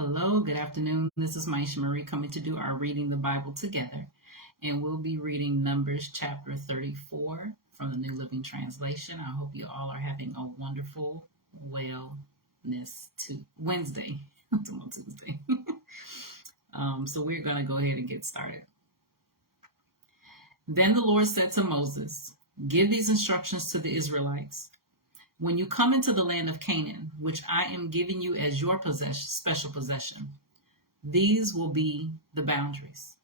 Hello, good afternoon. This is Myesha Marie coming to do our Reading the Bible together. And we'll be reading Numbers chapter 34 from the New Living Translation. I hope you all are having a wonderful Wellness Wednesday. Tomorrow Tuesday. So we're going to go ahead and get started. Then the Lord said to Moses, "Give these instructions to the Israelites. When you come into the land of Canaan, which I am giving you as your special possession, these will be the boundaries.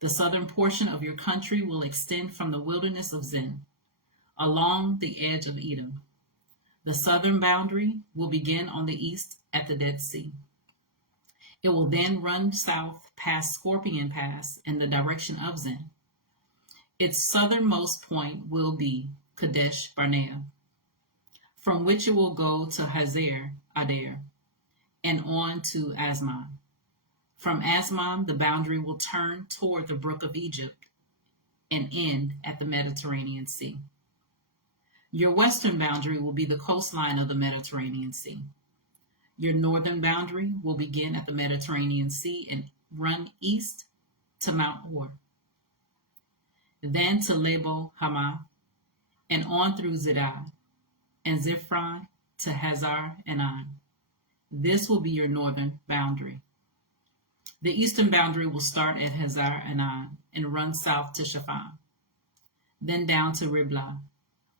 The southern portion of your country will extend from the wilderness of Zin, along the edge of Edom. The southern boundary will begin on the east at the Dead Sea. It will then run south past Scorpion Pass in the direction of Zin. Its southernmost point will be Kadesh Barnea, from which it will go to Hazer Adair and on to Asmon. From Asmon, the boundary will turn toward the brook of Egypt and end at the Mediterranean Sea. Your western boundary will be the coastline of the Mediterranean Sea. Your northern boundary will begin at the Mediterranean Sea and run east to Mount Hor, then to Lebo Hamath, and on through Zidad and Ziphron to Hazar Enan. This will be your northern boundary. The eastern boundary will start at Hazar Enan and run south to Shaphan, then down to Riblah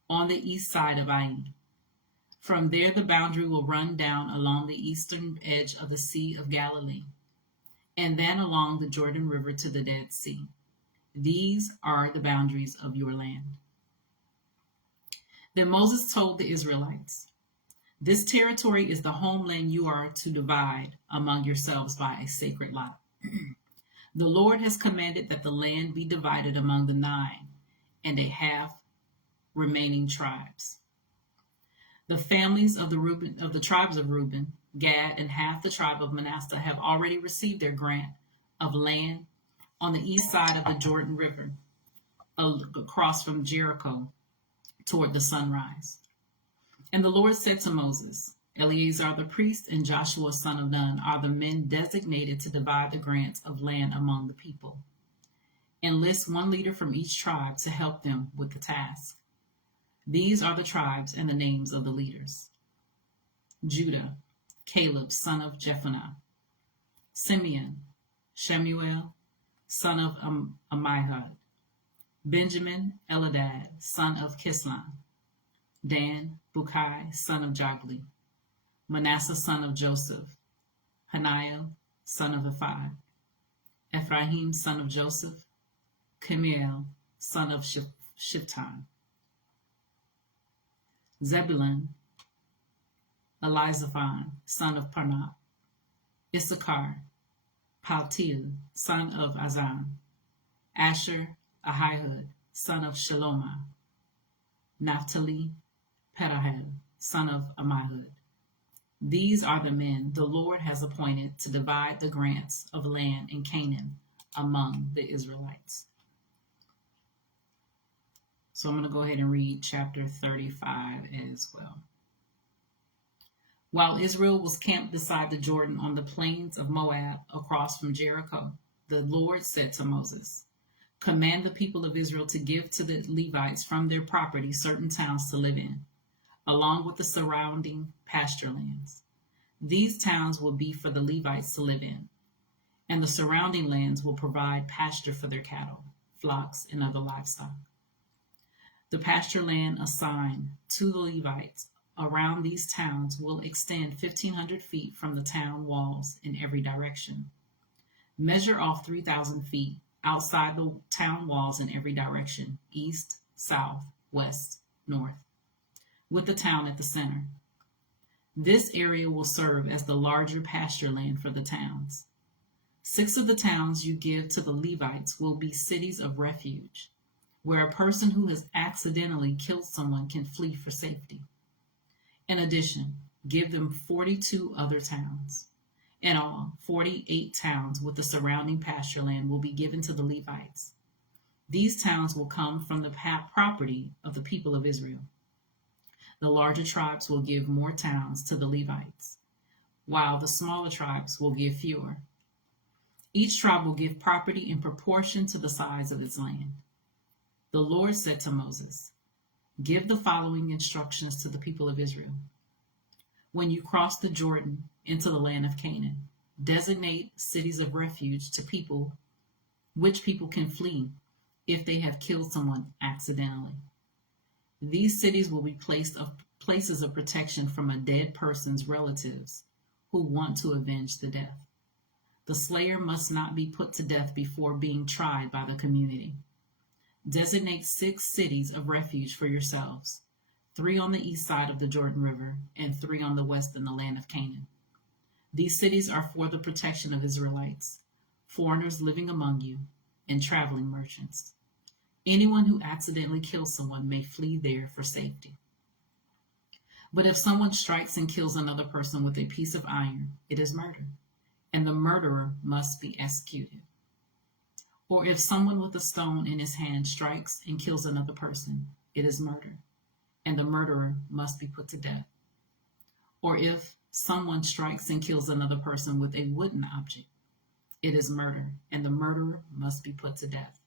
on the east side of Ain. From there, the boundary will run down along the eastern edge of the Sea of Galilee, and then along the Jordan River to the Dead Sea. These are the boundaries of your land." Then Moses told the Israelites, "This territory is the homeland you are to divide among yourselves by a sacred lot. The Lord has commanded that the land be divided among the 9.5 remaining tribes. The families of the tribes of Reuben, Gad, and half the tribe of Manasseh have already received their grant of land on the east side of the Jordan River, across from Jericho toward the sunrise." And the Lord said to Moses, "Eleazar the priest and Joshua son of Nun are the men designated to divide the grants of land among the people. Enlist one leader from each tribe to help them with the task. These are the tribes and the names of the leaders: Judah, Caleb son of Jephunneh; Simeon, Shemuel son of Ammihud; Benjamin, Eladad son of Kislon; Dan, Bukai son of Jogli; Manasseh son of Joseph; Hananiah son of Ephod; Ephraim son of Joseph; Chemiel son of Shiftan; Zebulun, Elizaphan son of Parnah; Issachar, Paltiel son of Azan; Asher, Ahihud son of Shalomah; Naphtali, Pedahel son of Ammihud. These are the men the Lord has appointed to divide the grants of land in Canaan among the Israelites." So I'm going to go ahead and read chapter 35 as well. While Israel was camped beside the Jordan on the plains of Moab across from Jericho, the Lord said to Moses, "Command the people of Israel to give to the Levites from their property certain towns to live in, along with the surrounding pasture lands. These towns will be for the Levites to live in, and the surrounding lands will provide pasture for their cattle, flocks, and other livestock. The pasture land assigned to the Levites around these towns will extend 1,500 feet from the town walls in every direction. Measure off 3,000 feet outside the town walls in every direction, east, south, west, north, with the town at the center. This area will serve as the larger pasture land for the towns. 6 of the towns you give to the Levites will be cities of refuge, where a person who has accidentally killed someone can flee for safety. In addition, give them 42 other towns. In all, 48 towns with the surrounding pasture land will be given to the Levites. These towns will come from the property of the people of Israel. The larger tribes will give more towns to the Levites. while the smaller tribes will give fewer. Each tribe will give property in proportion to the size of its land. The Lord said to Moses, "Give the following instructions to the people of Israel. When you cross the Jordan into the land of Canaan, designate cities of refuge to people which people can flee if they have killed someone accidentally. These cities will be places of protection from a dead person's relatives who want to avenge the death. The slayer must not be put to death before being tried by the community. Designate 6 cities of refuge for yourselves, 3 on the east side of the Jordan River and 3 on the west in the land of Canaan. These cities are for the protection of Israelites, foreigners living among you, and traveling merchants. Anyone who accidentally kills someone may flee there for safety. But if someone strikes and kills another person with a piece of iron, it is murder, and the murderer must be executed. Or if someone with a stone in his hand strikes and kills another person, it is murder, and the murderer must be put to death. Or if someone strikes and kills another person with a wooden object, it is murder, and the murderer must be put to death.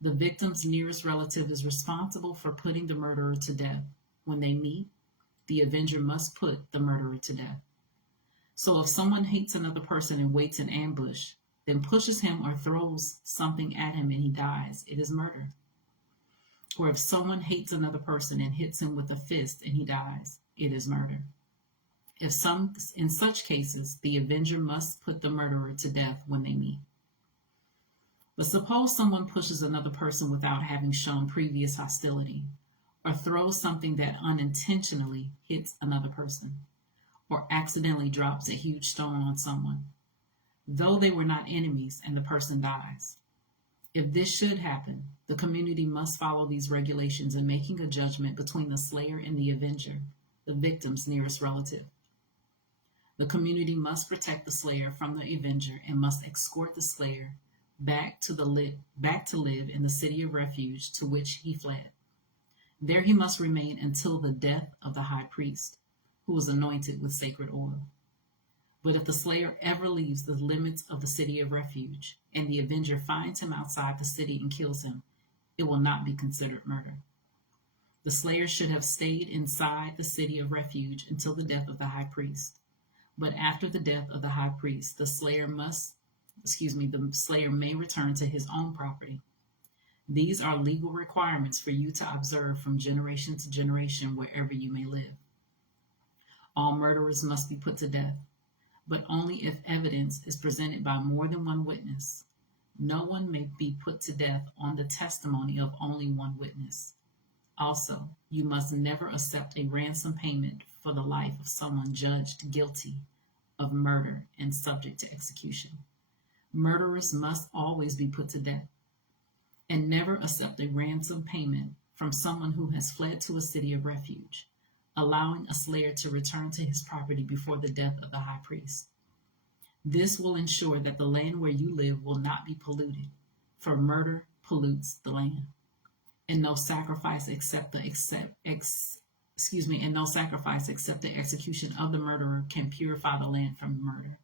The victim's nearest relative is responsible for putting the murderer to death. When they meet, the avenger must put the murderer to death. So if someone hates another person and waits in ambush, then pushes him or throws something at him and he dies, it is murder. Or if someone hates another person and hits him with a fist and he dies, it is murder. In such cases, the avenger must put the murderer to death when they meet. But suppose someone pushes another person without having shown previous hostility, or throws something that unintentionally hits another person, or accidentally drops a huge stone on someone, though they were not enemies, and the person dies. If this should happen, the community must follow these regulations in making a judgment between the slayer and the avenger, the victim's nearest relative. The community must protect the slayer from the avenger and must escort the slayer back to live in the city of refuge to which he fled. There he must remain until the death of the high priest, who was anointed with sacred oil. But if the slayer ever leaves the limits of the city of refuge, and the avenger finds him outside the city and kills him, it will not be considered murder. The slayer should have stayed inside the city of refuge until the death of the high priest. But after the death of the high priest, the slayer may return to his own property. These are legal requirements for you to observe from generation to generation wherever you may live. All murderers must be put to death, but only if evidence is presented by more than one witness. No one may be put to death on the testimony of only one witness. Also, you must never accept a ransom payment for the life of someone judged guilty of murder and subject to execution. Murderers must always be put to death, and never accept a ransom payment from someone who has fled to a city of refuge, allowing a slayer to return to his property before the death of the high priest. This will ensure that the land where you live will not be polluted, for murder pollutes the land, and no sacrifice except the execution of the murderer can purify the land from murder.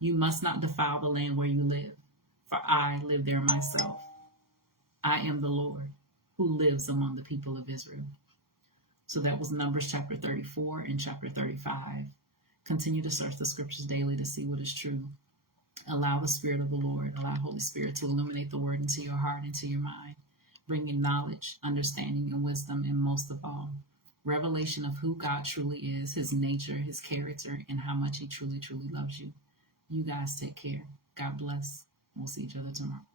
You must not defile the land where you live, for I live there myself. I am the Lord who lives among the people of Israel. So that was Numbers chapter 34 and chapter 35. Continue to search the scriptures daily to see what is true. Allow the Spirit of the Lord, allow Holy Spirit to illuminate the word into your heart, into your mind, bringing knowledge, understanding, and wisdom, and most of all, revelation of who God truly is, his nature, his character, and how much he truly, truly loves you. You guys take care. God bless. We'll see each other tomorrow.